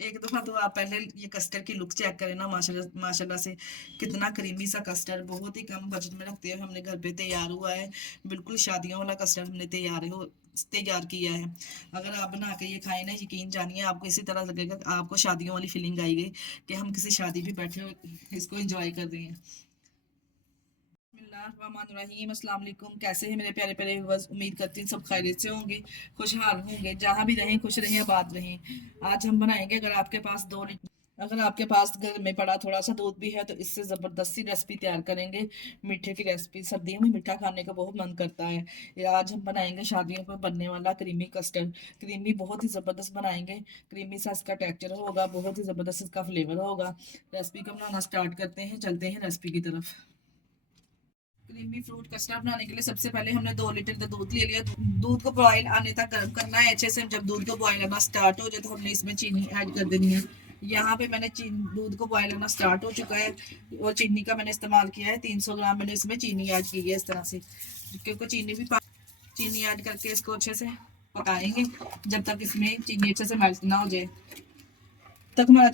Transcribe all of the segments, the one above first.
एक दफा तो आप पहले ये कस्टर्ड की लुक चेक करें ना, माशाल्लाह माशाल्लाह से कितना क्रीमी सा कस्टर्ड बहुत ही कम बजट में रखते हुए हमने घर पे तैयार हुआ है। बिल्कुल शादियों वाला कस्टर्ड हमने तैयार किया है। अगर आप बना के ये खाएं ना, यकीन जानिए आपको इसी तरह लगेगा कि आपको शादियों वाली फीलिंग आएगी कि हम किसी शादी में बैठे हुए इसको एंजॉय कर रहे हैं। बिस्मिल्लाहिर्रहमानिर्रहीम, अस्सलाम वालेकुम। कैसे हैं मेरे प्यारे प्यारे व्यूअर्स? उम्मीद करती हूँ सब खैरियत से होंगे, खुशहाल होंगे, जहाँ भी रहें खुश रहें, आबाद रहें। आज हम बनाएंगे, अगर आपके पास घर में पड़ा थोड़ा सा दूध भी है तो इससे ज़बरदस्ती रेसिपी तैयार करेंगे। मीठे की रेसिपी, सर्दियों में मीठा खाने का बहुत मन करता है। ये आज हम बनाएंगे शादियों पर बनने वाला क्रीमी कस्टर्ड। क्रीमी बहुत ही ज़बरदस्त बनाएंगे। क्रीमी सा इसका टेक्सचर होगा, बहुत ही ज़बरदस्त इसका फ्लेवर होगा। रेसिपी को बनाना स्टार्ट करते हैं, चलते हैं रेसिपी की तरफ। क्रीमी फ्रूट कस्टर्ड बनाने के लिए सबसे पहले हमने 2 लीटर दूध ले लिया। दूध को बॉयल आने तक गर्म करना है अच्छे से। जब दूध को बॉयल आना स्टार्ट हो जाए तो हमने इसमें चीनी ऐड कर देनी है। यहाँ पे मैंने दूध को बॉयल आना स्टार्ट हो चुका है और चीनी का मैंने इस्तेमाल किया है 300 ग्राम। मैंने इसमें चीनी ऐड की है इस तरह से, क्योंकि चीनी ऐड करके इसको अच्छे से पकाएंगे जब तक इसमें चीनी अच्छे से मेल्ट ना हो जाए तक हमारा।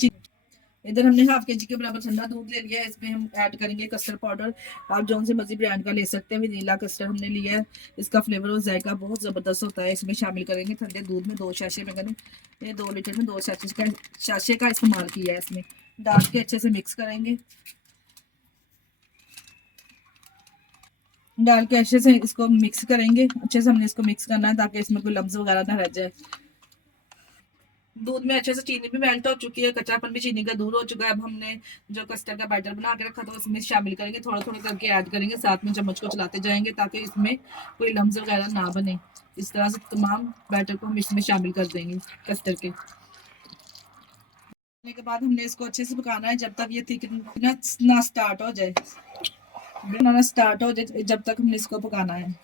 इधर हमने हाफ के जी के बराबर ठंडा दूध ले लिया है। इसमें हम ऐड करेंगे कस्टर्ड पाउडर। आप जौन से मर्जी ब्रांड का ले सकते हैं। वनीला कस्टर्ड हमने लिया है। इसका फ्लेवर और जायका बहुत ज़बरदस्त होता है। इसमें शामिल करेंगे ठंडे दूध में 2 सैशे में मैंने ये 2 लीटर में 2 सैशे का इस्तेमाल किया है। इसमें डाल के अच्छे से मिक्स करेंगे। डाल के अच्छे से इसको मिक्स करेंगे। अच्छे से हमने इसको मिक्स करना है ताकि इसमें कोई लम्स वगैरह ना रह जाए। दूध में अच्छे से चीनी भी मेल्ट हो चुकी है, कच्चापन भी चीनी का दूर हो चुका है। अब हमने जो कस्टर्ड का बैटर बना के रखा था इसमें शामिल करेंगे, थोड़ा थोड़ा करके ऐड करेंगे, साथ में चम्मच को चलाते जाएंगे ताकि इसमें कोई लम्स वगैरह ना बने। इस तरह से तमाम बैटर को हम इसमें शामिल कर देंगे कस्टर्ड के। के बाद हमने इसको अच्छे से पकाना है जब तक ये थिकनेस ना स्टार्ट हो जाए। बनाना स्टार्ट हो जाए जब तक हमने इसको पकाना है।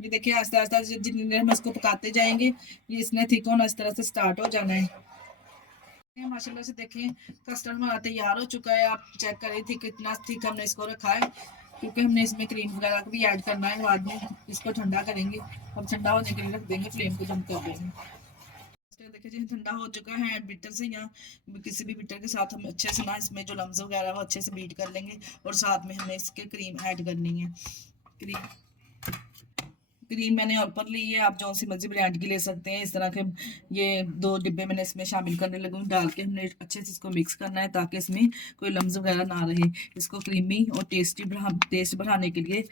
ये देखिए आस्ते आस्ते जितनी देर हम इसको पकाते जाएंगे ये इसने थिक होना इस तरह से स्टार्ट हो जाना है। माशाल्लाह से देखें कस्टर्ड हमारा तैयार हो चुका है। आप चेक करें थी कितना थिक हमने इसको रखा है, क्योंकि हमने इसमें क्रीम वगैरह भी ऐड करना है बाद में। इसको ठंडा करेंगे, अब ठंडा होने के लिए रख देंगे, फ्लेम को बंद कर देंगे। देखिए जी ठंडा हो चुका है। बीटर से या किसी भी बीटर के साथ हम अच्छे से ना इसमें जो लम्स वगैरह वो अच्छे से बीट कर लेंगे और साथ में हमें इसके क्रीम ऐड करनी है। क्रीम क्रीम मैंने और पर ली है, आप जो सी मर्जी ब्रांड की ले सकते हैं। इस तरह के ये 2 डिब्बे मैंने इसमें शामिल करने लगूँ। डाल के हमने अच्छे से इसको मिक्स करना है ताकि इसमें कोई लम्स वगैरह ना रहे। इसको क्रीमी और टेस्ट बढ़ाने के लिए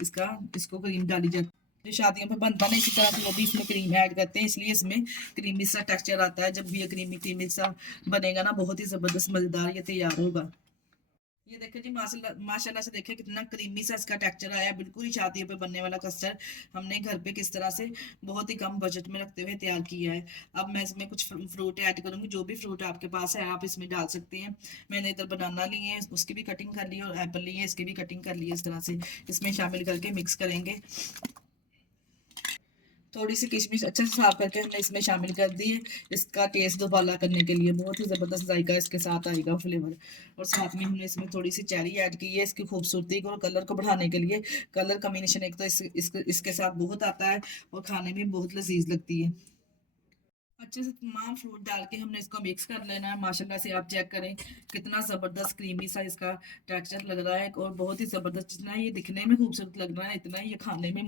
इसको क्रीम डाली जाती है। जो शादियों में बनता है इसी तरह से वो भी इसमें क्रीम ऐड करते हैं, इसलिए इसमें क्रीमी सा टेक्सचर आता है। जब भी ये क्रीमी क्रीमी सा बनेगा ना बहुत ही ज़बरदस्त मज़ेदार ये तैयार होगा। ये देखो जी माशाल्लाह माशाल्लाह से देखिए कितना क्रीमी सा इसका टेक्सचर आया। बिल्कुल ही शादियों पे बनने वाला कस्टर्ड हमने घर पे किस तरह से बहुत ही कम बजट में रखते हुए तैयार किया है। अब मैं इसमें कुछ फ्रूट ऐड करूंगी। जो भी फ्रूट आपके पास है आप इसमें डाल सकते हैं। मैंने इधर बनाना लिए हैं, उसकी भी कटिंग कर ली और एप्पल लिए हैं, इसकी भी कटिंग कर ली है। इस तरह से इसमें शामिल करके मिक्स करेंगे। थोड़ी सी किशमिश अच्छे से साफ करके हमने इसमें शामिल कर दी है। इसका टेस्ट दोबारा करने के लिए बहुत ही ज़बरदस्त जायका इसके साथ आएगा फ्लेवर। और साथ में हमने इसमें थोड़ी सी चेरी ऐड की है इसकी खूबसूरती को और कलर को बढ़ाने के लिए। कलर कॉम्बिनेशन एक तो इसके साथ बहुत आता है और खाने में बहुत लजीज लगती है। अच्छे से तमाम फ्रूट डाल के हमने इसको मिक्स कर लेना है। माशाल्लाह से आप चेक करें कितना ज़बरदस्त क्रीमी सा इसका टेक्सचर लग रहा है और बहुत ही ज़बरदस्त। जितना ये दिखने में खूबसूरत लग रहा है इतना ही ये खाने में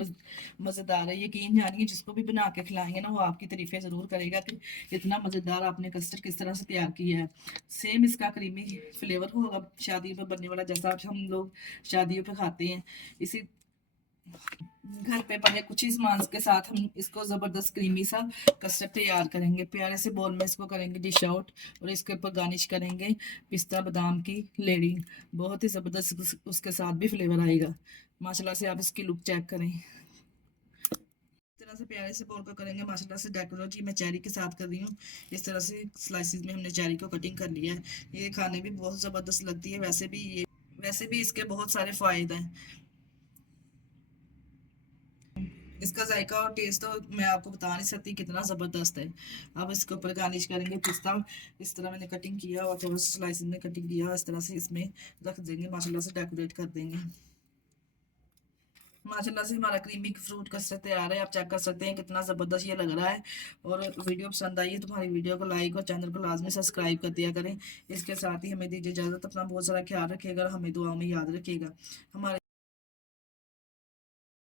मज़ेदार है। यकीन जानिए जिसको भी बना के खिलाएंगे ना वो आपकी तारीफें ज़रूर करेगा कि इतना मज़ेदार आपने कस्टर्ड किस तरह से तैयार किया है। सेम इसका क्रीमी फ्लेवर होगा शादियों पर बनने वाला, जैसा हम लोग शादियों पर खाते हैं। इसी घर पे बने कुछ ही सामान के साथ हम इसको जबरदस्त क्रीमी सा कस्टर्ड तैयार करेंगे। प्यारे से बोल में इसको करेंगे डिश आउट और इसके ऊपर गार्निश करेंगे पिस्ता बादाम की लेयरिंग। बहुत ही जबरदस्त उसके साथ भी फ्लेवर आएगा। माशाल्लाह से आप इसकी लुक चेक करें। इस तरह से प्यारे से बोल को करेंगे माशाल्लाह से डेकोरेट। जी मैं चेरी के साथ कर रही हूँ। इस तरह से स्लाइसिस में हमने चेरी को कटिंग कर लिया है। ये खाने भी बहुत जबरदस्त लगती है। वैसे भी इसके बहुत सारे फायदे हैं। इसका जायका और टेस्ट तो मैं आपको बता नहीं सकती कितना ज़बरदस्त है। अब इसके ऊपर गार्निश करेंगे पिस्ता। इस तरह मैंने कटिंग किया और थोड़ा सा स्लाइस में कटिंग किया, इस तरह से इसमें रख देंगे। माशाल्लाह से डेकोरेट कर देंगे। माशाल्लाह से हमारा क्रीमी फ्रूट कस्टर्ड तैयार है। आप चेक कर सकते हैं कितना ज़बरदस्त ये लग रहा है। और वीडियो पसंद आई है तो हमारी वीडियो को लाइक और चैनल को लाजमी सब्सक्राइब कर दिया करें। इसके साथ ही हमें दीजिए इजाज़त। अपना बहुत सारा ख्याल रखिएगा, हमें दुआ में याद रखिएगा। हमारे